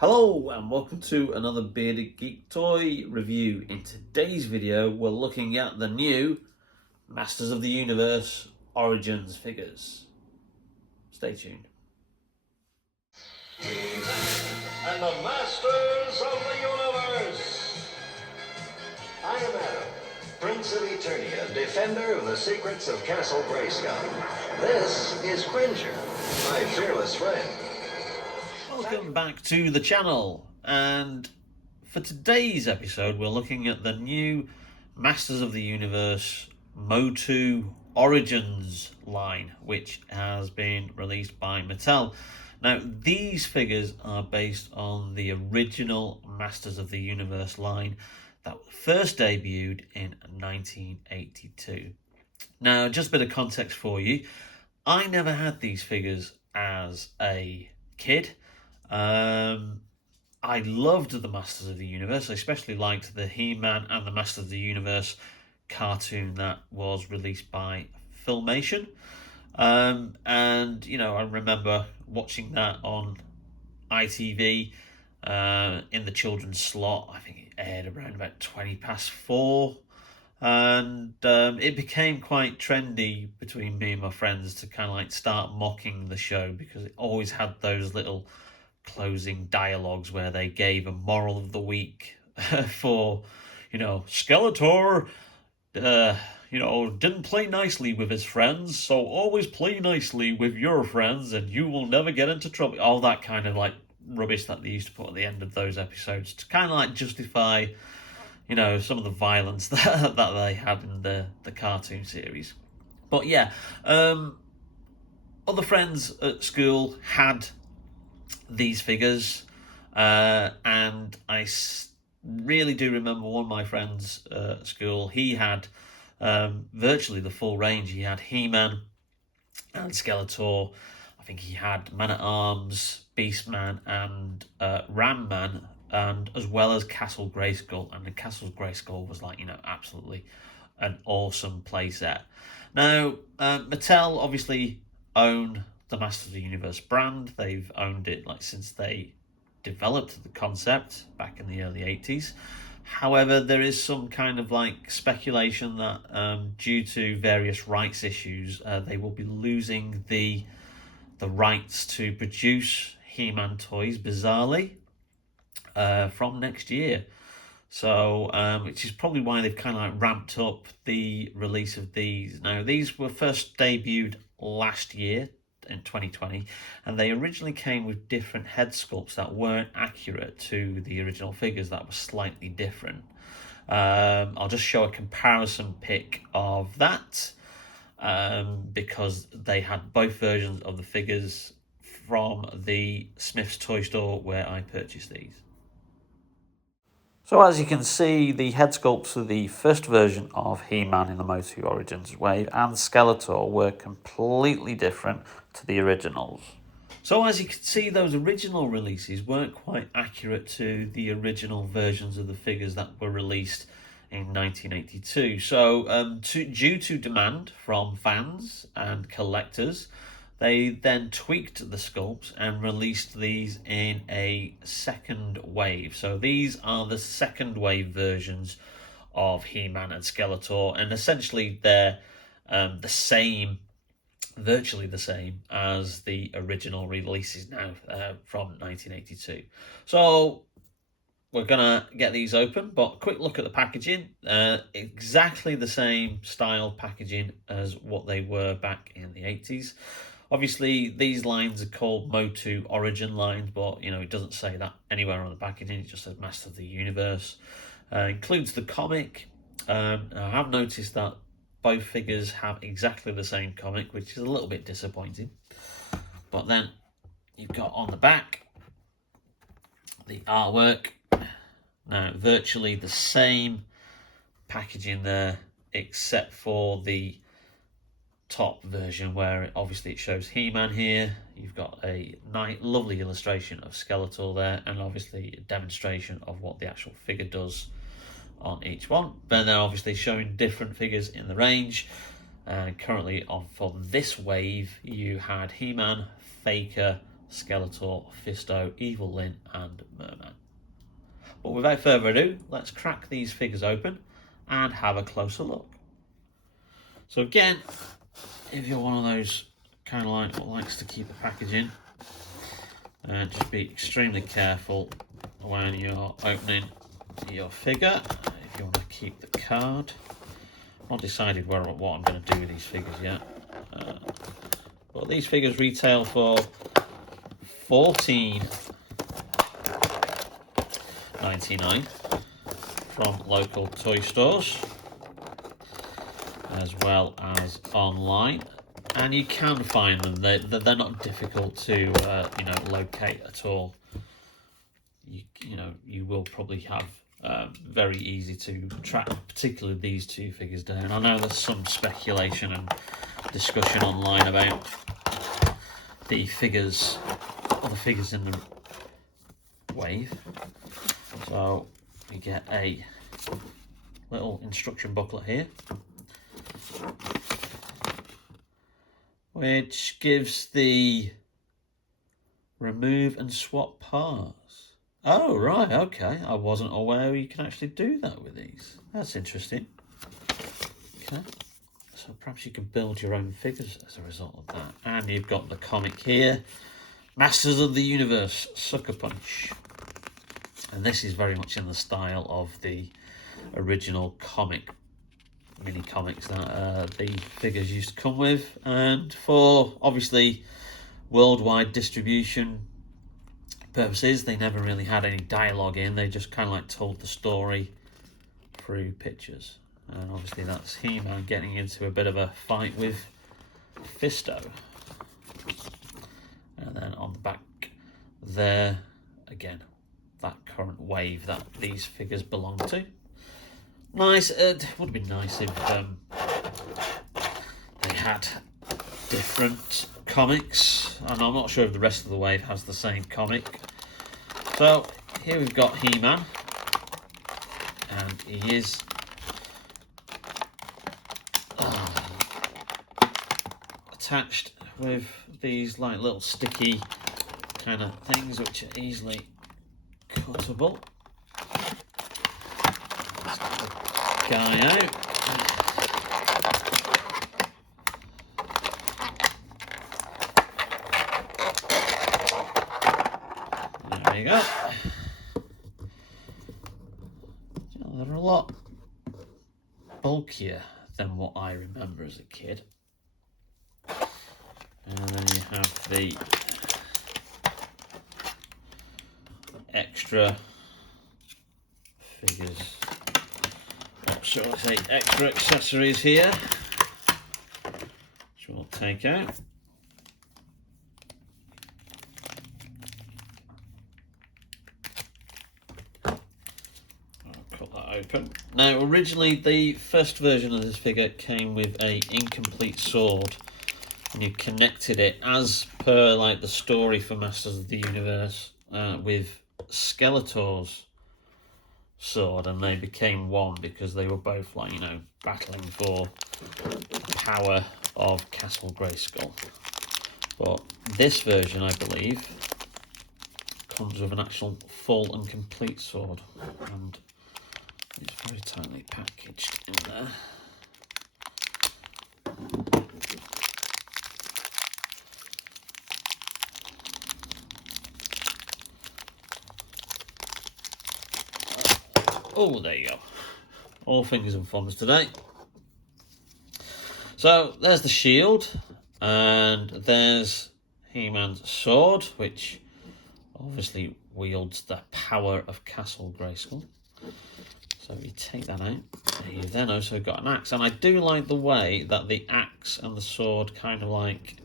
Hello and welcome to another Bearded Geek Toy review. In today's video we're looking at the new Masters of the Universe Origins figures. Stay tuned. And the Masters of the Universe. I am Adam, Prince of Eternia, defender of the secrets of Castle Grayskull. This is Cringer, my fearless friend. Welcome back to the channel, and for today's episode we're looking at the new Masters of the Universe MOTU Origins line, which has been released by Mattel. Now these figures are based on the original Masters of the Universe line that first debuted in 1982. Now just a bit of context for you, I never had these figures as a kid. I loved the Masters of the Universe. I especially liked the He-Man and the Masters of the Universe cartoon that was released by Filmation. And, you know, I remember watching that on ITV in the children's slot. I think it aired around about 4:20. And it became quite trendy between me and my friends to kind of like start mocking the show, because it always had those little closing dialogues where they gave a moral of the week for, you know, Skeletor, didn't play nicely with his friends, so always play nicely with your friends and you will never get into trouble. All that kind of like rubbish that they used to put at the end of those episodes to kind of like justify, you know, some of the violence that they had in the cartoon series. But yeah, other friends at school had these figures, and I really do remember one of my friends at school. He had virtually the full range. He had He-Man and Skeletor. I think he had Man-at-Arms, Beastman, and Ram-Man, and as well as Castle Grayskull. And the Castle Grayskull was like, you know, absolutely an awesome playset. Now, Mattel obviously own the Masters of the Universe brand. They've owned it like since they developed the concept back in the early 80s. However, there is some kind of like speculation that due to various rights issues, they will be losing the rights to produce He-Man toys, bizarrely, from next year. So, which is probably why they've kind of like ramped up the release of these. Now, these were first debuted last year in 2020, and they originally came with different head sculpts that weren't accurate to the original figures, that were slightly different. I'll just show a comparison pic of that, because they had both versions of the figures from the Smith's Toy Store where I purchased these. So as you can see, the head sculpts of the first version of He-Man in the MOTU Origins wave and Skeletor were completely different to the originals. So as you can see, those original releases weren't quite accurate to the original versions of the figures that were released in 1982. So due to demand from fans and collectors, they then tweaked the sculpts and released these in a second wave. So these are the second wave versions of He-Man and Skeletor, and essentially they're the same, virtually the same as the original releases now from 1982. So we're gonna get these open, but quick look at the packaging. Exactly the same style packaging as what they were back in the 80s. Obviously, these lines are called MOTU Origin lines, but, you know, it doesn't say that anywhere on the packaging. It just says Master of the Universe. Includes the comic. I have noticed that both figures have exactly the same comic, which is a little bit disappointing. But then you've got on the back the artwork. Now, virtually the same packaging there, except for the top version where obviously it shows He-Man here. You've got a nice, lovely illustration of Skeletor there, and obviously a demonstration of what the actual figure does on each one. But they're obviously showing different figures in the range. Currently on for this wave, you had He-Man, Faker, Skeletor, Fisto, Evil Lyn, and Merman. But without further ado, let's crack these figures open and have a closer look. So again, if you're one of those kind of like what likes to keep the packaging, just be extremely careful when you're opening your figure. If you want to keep the card, I've not decided what I'm going to do with these figures yet. But these figures retail for $14.99 from local toy stores, as well as online, and you can find them. They're not difficult to locate at all. You will probably have very easy to track, particularly these two figures down. I know there's some speculation and discussion online about the figures, other figures in the wave. So we get a little instruction booklet here, which gives the remove and swap parts. Oh, right, okay. I wasn't aware you can actually do that with these. That's interesting. Okay. So perhaps you can build your own figures as a result of that. And you've got the comic here, Masters of the Universe, Sucker Punch. And this is very much in the style of the original comic, mini comics that the figures used to come with. And for, obviously, worldwide distribution purposes, they never really had any dialogue in. They just kind of like told the story through pictures. And obviously that's He-Man getting into a bit of a fight with Fisto. And then on the back there, again, that current wave that these figures belong to. Nice. It would have been nice if they had different comics, and I'm not sure if the rest of the wave has the same comic. So here we've got He-Man, and he is attached with these like little sticky kind of things which are easily cuttable. Let's get the guy out. There you go. They're a lot bulkier than what I remember as a kid. And then you have the extra figures, what shall I say, extra accessories here, which we'll take out. Open. Now, originally the first version of this figure came with a incomplete sword, and you connected it as per like the story for Masters of the Universe with Skeletor's sword, and they became one because they were both like, battling for the power of Castle Grayskull. But this version, I believe, comes with an actual full and complete sword, and it's very tightly packaged in there. Oh, there you go. All fingers and thumbs today. So there's the shield, and there's He-Man's sword, which obviously wields the power of Castle Grayskull. So you take that out. You've then also got an axe, and I do like the way that the axe and the sword kind of like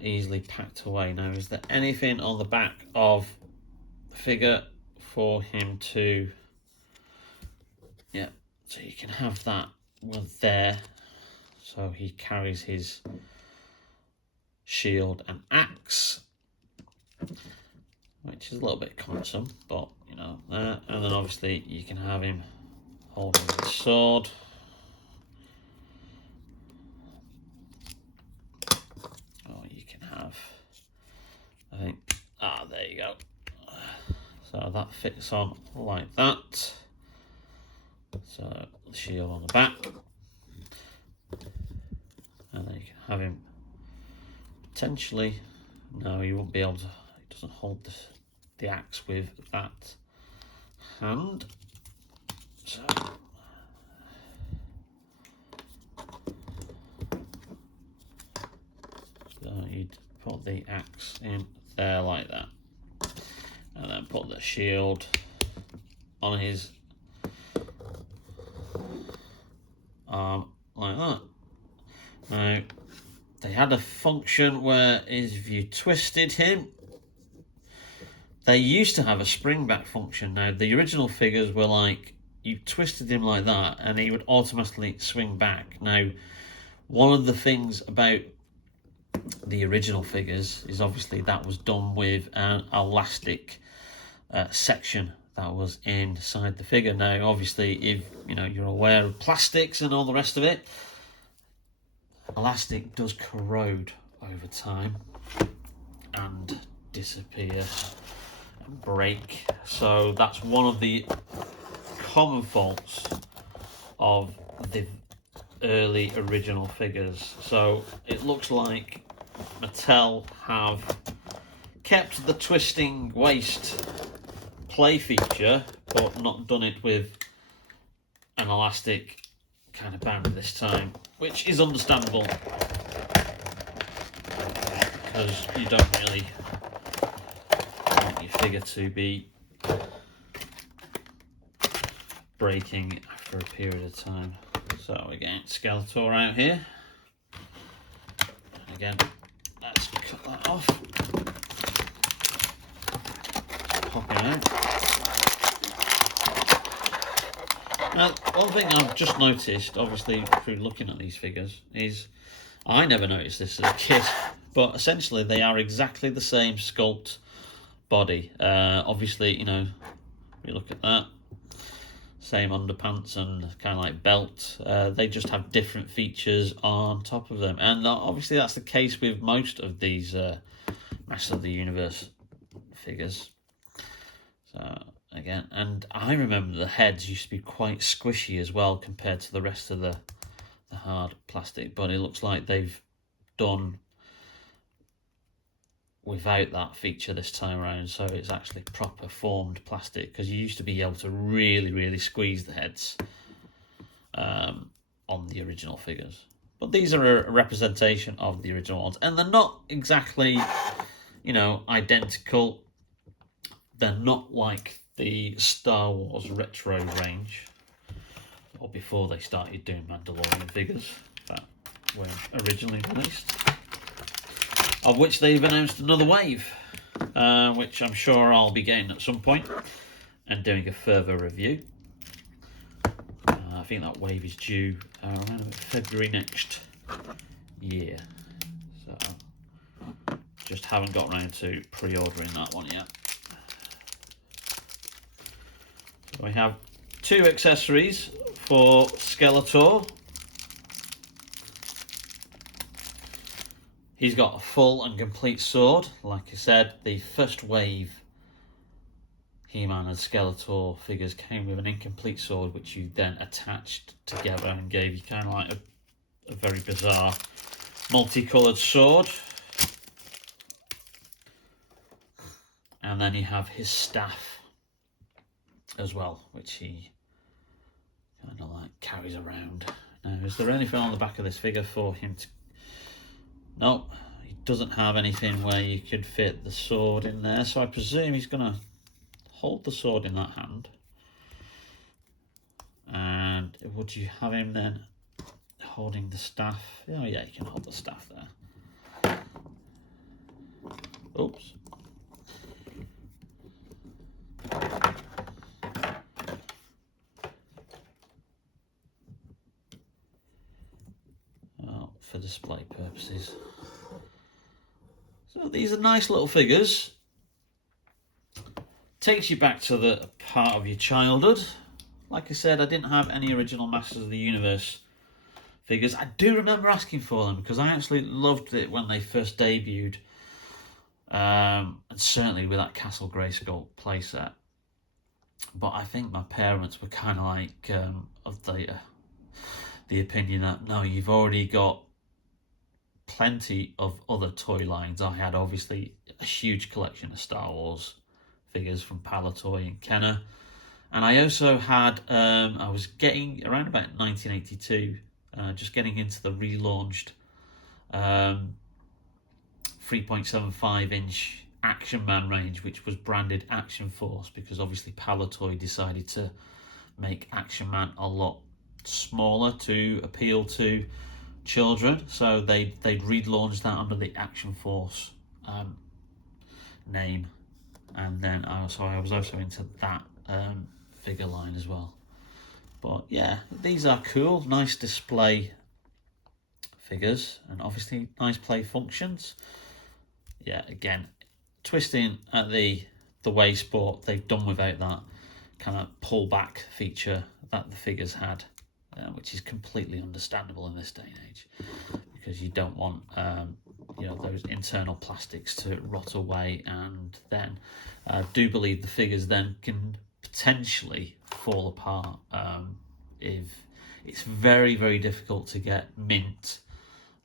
easily packed away. Now, is there anything on the back of the figure for him to? Yeah, so you can have that one there. So he carries his shield and axe, which is a little bit cumbersome, but there. And then obviously you can have him holding the sword. Or you can have So that fits on like that. So the shield on the back. And then you can have him potentially, no, you won't be able to, he doesn't hold the axe with that hand. So you'd put the axe in there like that, and then put the shield on his arm like that. Now, they had a function where if you twisted him, they used to have a spring back function. Now, the original figures were like, you twisted him like that and he would automatically swing back. Now, one of the things about the original figures is obviously that was done with an elastic section that was inside the figure. Now, obviously, if you're aware of plastics and all the rest of it, elastic does corrode over time and disappear and break. So that's one of the common faults of the early original figures. So it looks like Mattel have kept the twisting waist play feature, but not done it with an elastic kind of band this time, which is understandable because you don't really want your figure to be breaking for a period of time. So again, Skeletor out here. And again, let's cut that off. Pop it out. Now, one thing I've just noticed, obviously through looking at these figures, is I never noticed this as a kid, but essentially they are exactly the same sculpt body. Obviously, we look at that, same underpants and kind of like belt. They just have different features on top of them, and obviously that's the case with most of these Masters of the Universe figures. So again, and I remember the heads used to be quite squishy as well compared to the rest of the hard plastic, but it looks like they've done without that feature this time around, so it's actually proper formed plastic, because you used to be able to really squeeze the heads on the original figures. But these are a representation of the original ones, and they're not exactly identical. They're not like the Star Wars retro range, or before they started doing Mandalorian figures that were originally released, of which they've announced another wave, which I'm sure I'll be getting at some point and doing a further review. I think that wave is due around February next year, so just haven't got around to pre-ordering that one yet. So we have 2 accessories for Skeletor. He's got a full and complete sword. Like I said, the first wave He-Man and Skeletor figures came with an incomplete sword, which you then attached together and gave you kind of like a very bizarre multicoloured sword. And then you have his staff as well, which he kind of like carries around. Now, is there anything on the back of this figure for him to... No, he doesn't have anything where you could fit the sword in there, so I presume he's going to hold the sword in that hand. And would you have him then holding the staff? Oh yeah, you can hold the staff there. Oops. Well, for display purposes. So these are nice little figures. Takes you back to the part of your childhood. Like I said, I didn't have any original Masters of the Universe figures. I do remember asking for them because I actually loved it when they first debuted. And certainly with that Castle Grayskull playset. But I think my parents were kind of like of the opinion that no, you've already got plenty of other toy lines. I had obviously a huge collection of Star Wars figures from Palatoy and Kenner, and I also had I was getting around about 1982, just getting into the relaunched 3.75-inch Action Man range, which was branded Action Force, because obviously Palatoy decided to make Action Man a lot smaller to appeal to children, so they'd relaunched that under the Action Force name. And then I was also into that figure line as well. But yeah, these are cool, nice display figures, and obviously nice play functions. Yeah, again, twisting at the waist, but they've done without that kind of pull back feature that the figures had, which is completely understandable in this day and age, because you don't want those internal plastics to rot away, and then I do believe the figures then can potentially fall apart if it's very, very difficult to get mint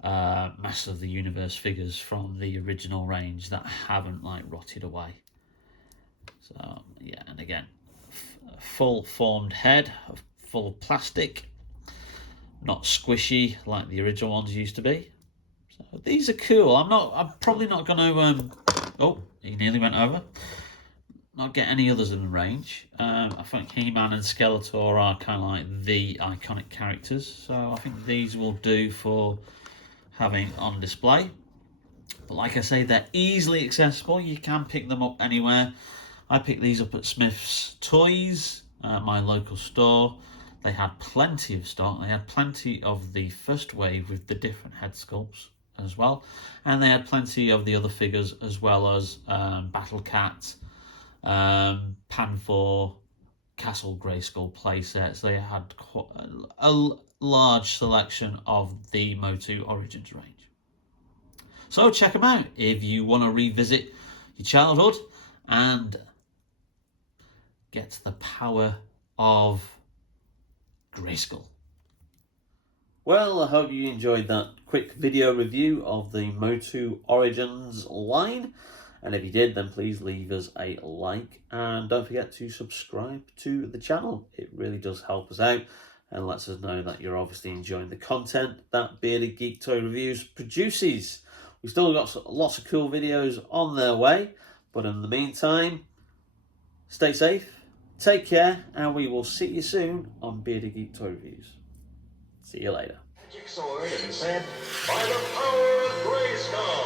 Master of the Universe figures from the original range that haven't like rotted away. So yeah, and again, full formed head, full of plastic, not squishy like the original ones used to be. So these are cool. I'm probably not going to. Oh, he nearly went over. Not get any others in the range. I think He-Man and Skeletor are kind of like the iconic characters, so I think these will do for having on display. But like I say, they're easily accessible. You can pick them up anywhere. I picked these up at Smith's Toys, my local store. They had plenty of stock. They had plenty of the first wave with the different head sculpts as well, and they had plenty of the other figures as well as Battle Cat, Pan 4, Castle Grayskull playsets. They had quite a large selection of the MOTU Origins range. So check them out if you want to revisit your childhood and get the power of Grayskull. Well, I hope you enjoyed that quick video review of the MOTU Origins line. And if you did, then please leave us a like. And don't forget to subscribe to the channel. It really does help us out and lets us know that you're obviously enjoying the content that Bearded Geek Toy Reviews produces. We've still got lots of cool videos on their way. But in the meantime, stay safe, take care, and we will see you soon on Bearded Geek Toy Reviews. See you later. Magic sword and said, by the power of Grayskull.